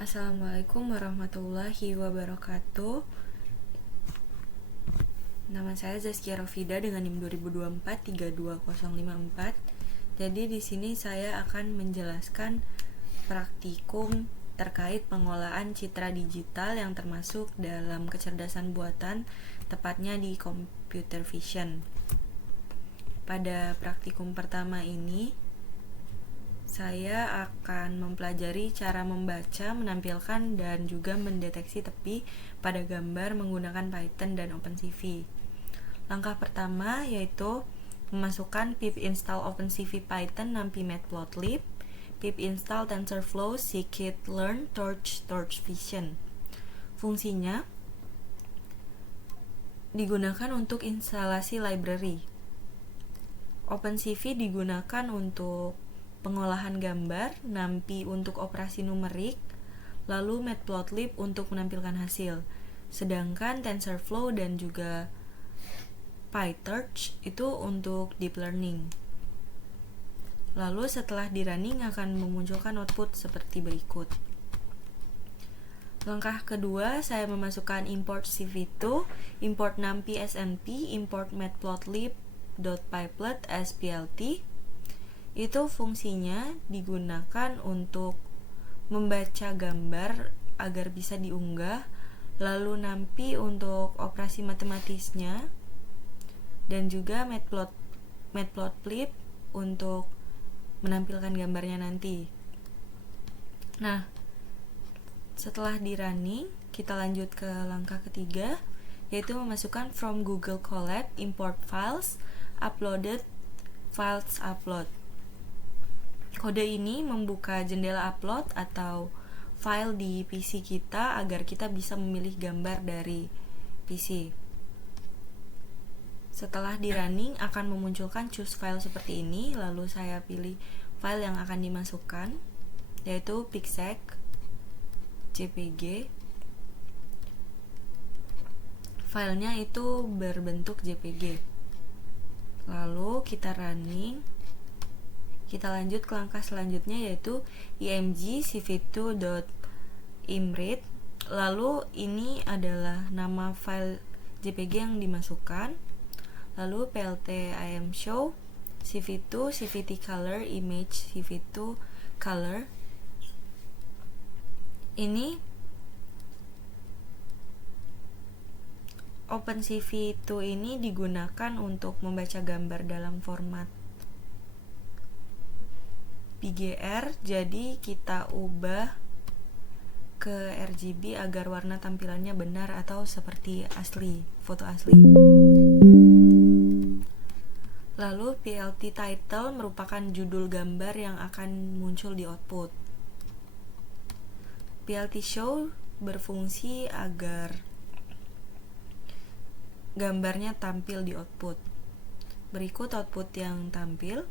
Assalamualaikum warahmatullahi wabarakatuh. Nama saya Zaskia Rofida dengan NIM 2024-32054. Jadi di sini saya akan menjelaskan praktikum terkait pengolahan citra digital yang termasuk dalam kecerdasan buatan, tepatnya di computer vision. Pada praktikum pertama ini, saya akan mempelajari cara membaca, menampilkan, dan juga mendeteksi tepi pada gambar menggunakan Python dan OpenCV. Langkah pertama yaitu memasukkan pip install OpenCV Python nampi Matplotlib, pip install TensorFlow, scikit-learn, Torch Vision. Fungsinya digunakan untuk instalasi library. OpenCV digunakan untuk pengolahan gambar, nampi untuk operasi numerik, lalu Matplotlib untuk menampilkan hasil. Sedangkan TensorFlow dan juga PyTorch itu untuk deep learning. Lalu setelah di running akan memunculkan output seperti berikut. Langkah kedua, saya memasukkan import CV2, import numpy snp, import matplotlib.pyplot as plt. Itu fungsinya digunakan untuk membaca gambar agar bisa diunggah, lalu numpy untuk operasi matematisnya, dan juga matplotlib untuk menampilkan gambarnya nanti. Nah, setelah di running, kita lanjut ke langkah ketiga, yaitu memasukkan from Google Colab, import files, uploaded, files upload. Kode ini membuka jendela upload atau file di PC kita agar kita bisa memilih gambar dari PC. Setelah di running akan memunculkan choose file seperti ini, lalu saya pilih file yang akan dimasukkan, yaitu pixec jpg. Filenya itu berbentuk JPG. Lalu kita running. Kita lanjut ke langkah selanjutnya, yaitu img cv2.imread. Lalu ini adalah nama file JPG yang dimasukkan. Lalu plt imshow cv2 cvt color image cv2 color. Ini OpenCV2 ini digunakan untuk membaca gambar dalam format PGR, jadi kita ubah ke RGB agar warna tampilannya benar atau seperti asli, foto asli. Lalu PLT title merupakan judul gambar yang akan muncul di output. PLT show berfungsi agar gambarnya tampil di output. Berikut output yang tampil.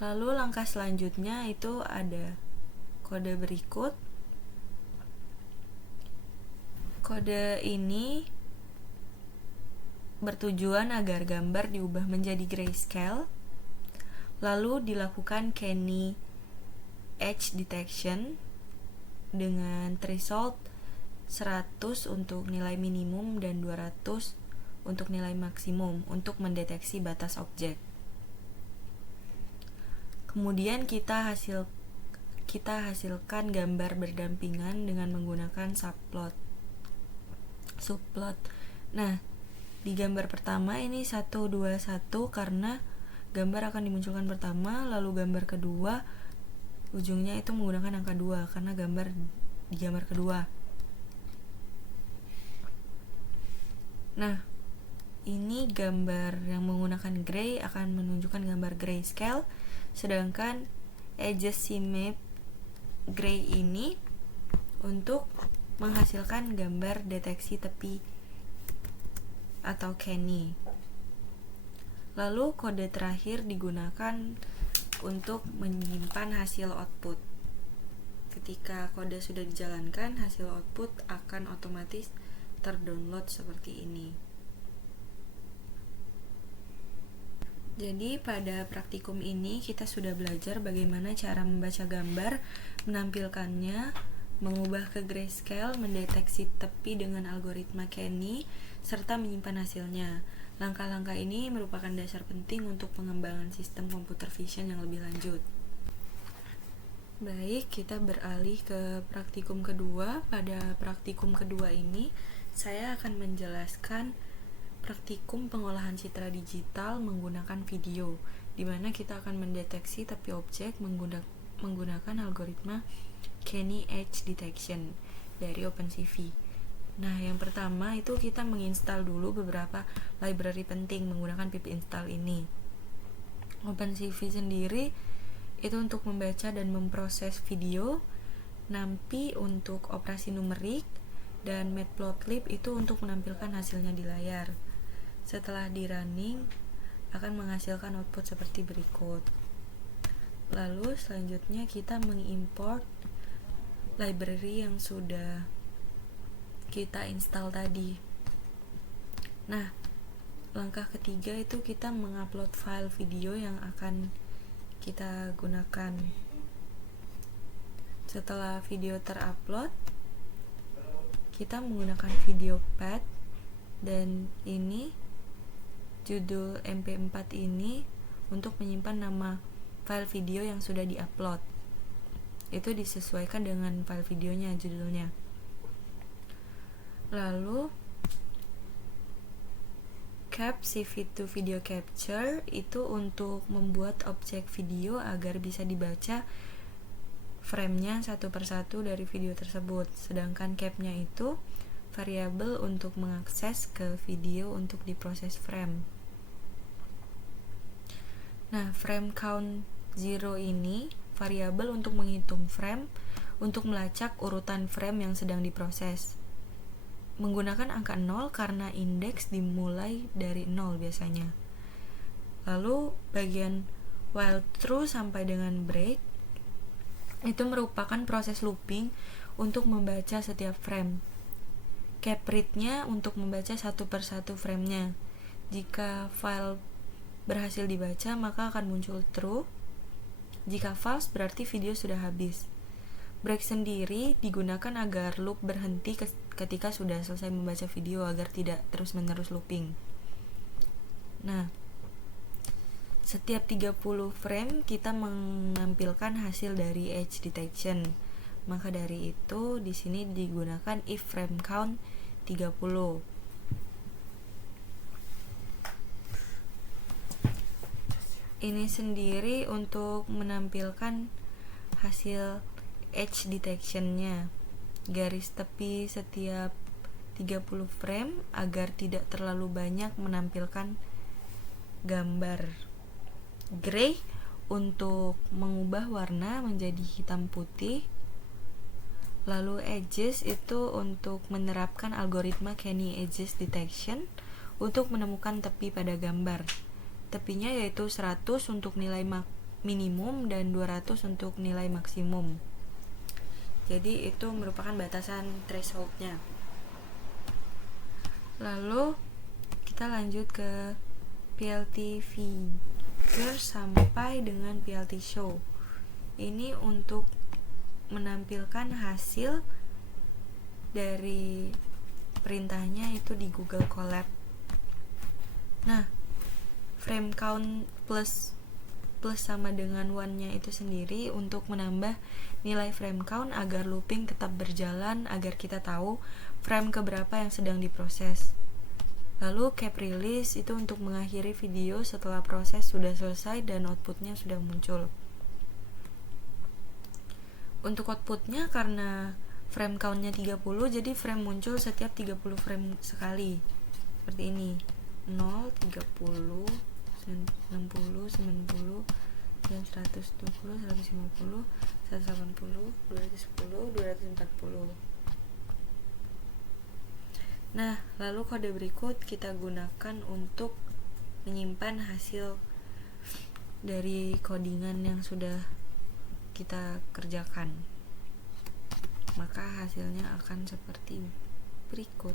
Lalu langkah selanjutnya itu ada kode berikut. Kode ini bertujuan agar gambar diubah menjadi grayscale. Lalu dilakukan Kenny edge detection dengan threshold 100 untuk nilai minimum dan 200 untuk nilai maksimum untuk mendeteksi batas objek. Kemudian kita hasilkan gambar berdampingan dengan menggunakan subplot. Nah, di gambar pertama ini 1, 2, 1 karena gambar akan dimunculkan pertama, lalu gambar kedua ujungnya itu menggunakan angka 2 karena gambar di gambar kedua. Nah, ini gambar yang menggunakan gray akan menunjukkan gambar grayscale, sedangkan edges CMap gray ini untuk menghasilkan gambar deteksi tepi atau Kenny. Lalu kode terakhir digunakan untuk menyimpan hasil output. Ketika kode sudah dijalankan, hasil output akan otomatis terdownload seperti ini. Jadi pada praktikum ini kita sudah belajar bagaimana cara membaca gambar, menampilkannya, mengubah ke grayscale, mendeteksi tepi dengan algoritma Kenny, serta menyimpan hasilnya. Langkah-langkah ini merupakan dasar penting untuk pengembangan sistem computer vision yang lebih lanjut. Baik, kita beralih ke praktikum kedua. Pada praktikum kedua ini, saya akan menjelaskan praktikum pengolahan citra digital menggunakan video, di mana kita akan mendeteksi tepi objek menggunakan algoritma Kenny Edge Detection dari OpenCV. Nah, yang pertama itu kita menginstal dulu beberapa library penting menggunakan pip install ini. OpenCV sendiri itu untuk membaca dan memproses video, NumPy untuk operasi numerik, dan Matplotlib itu untuk menampilkan hasilnya di layar. Setelah di running akan menghasilkan output seperti berikut. Lalu selanjutnya kita mengimport library yang sudah kita install tadi. Nah, langkah ketiga itu kita mengupload file video yang akan kita gunakan. Setelah video terupload, kita menggunakan video path, dan ini judul MP4 ini untuk menyimpan nama file video yang sudah diupload. Itu disesuaikan dengan file videonya, judulnya. Lalu cap CV2 video capture itu untuk membuat objek video agar bisa dibaca frame-nya satu persatu dari video tersebut. Sedangkan cap-nya itu variabel untuk mengakses ke video untuk diproses frame. Nah, frame count 0 ini variabel untuk menghitung frame untuk melacak urutan frame yang sedang diproses. Menggunakan angka 0 karena indeks dimulai dari 0 biasanya. Lalu bagian while true sampai dengan break itu merupakan proses looping untuk membaca setiap frame. Cap read-nya untuk membaca satu persatu frame-nya. Jika file berhasil dibaca, maka akan muncul true. Jika false, berarti video sudah habis. Break sendiri digunakan agar loop berhenti ketika sudah selesai membaca video agar tidak terus-menerus looping. Nah, setiap 30 frame kita menampilkan hasil dari edge detection. Maka dari itu di sini digunakan if frame count 30. Ini sendiri untuk menampilkan hasil edge detection-nya. Garis tepi setiap 30 frame agar tidak terlalu banyak menampilkan gambar. Gray untuk mengubah warna menjadi hitam putih. Lalu edges itu untuk menerapkan algoritma Kenny Edges Detection untuk menemukan tepi pada gambar. Tepinya yaitu 100 untuk nilai minimum dan 200 untuk nilai maksimum. Jadi itu merupakan batasan threshold-nya. Lalu kita lanjut ke PLT figure sampai dengan PLT show. Ini untuk menampilkan hasil dari perintahnya itu di Google Colab. Nah, frame count plus sama dengan 1-nya itu sendiri untuk menambah nilai frame count agar looping tetap berjalan, agar kita tahu frame keberapa yang sedang diproses. Lalu cap release itu untuk mengakhiri video setelah proses sudah selesai dan outputnya sudah muncul. Untuk outputnya karena frame count-nya 30, jadi frame muncul setiap 30 frame sekali. Seperti ini. 0, 30, 60, 90, dan 120, 150, 180, 210, 240. Nah, lalu kode berikut kita gunakan untuk menyimpan hasil dari codingan yang sudah kita kerjakan. Maka hasilnya akan seperti berikut.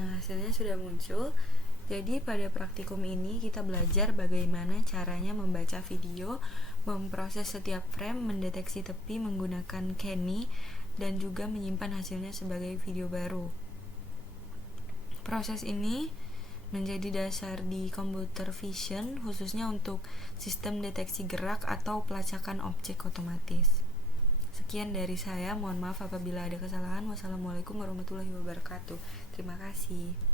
Nah, hasilnya sudah muncul. Jadi pada praktikum ini kita belajar bagaimana caranya membaca video, memproses setiap frame, mendeteksi tepi menggunakan Canny, dan juga menyimpan hasilnya sebagai video baru. Proses ini menjadi dasar di computer vision, khususnya untuk sistem deteksi gerak atau pelacakan objek otomatis. Sekian dari saya, mohon maaf apabila ada kesalahan. Wassalamualaikum warahmatullahi wabarakatuh. Terima kasih.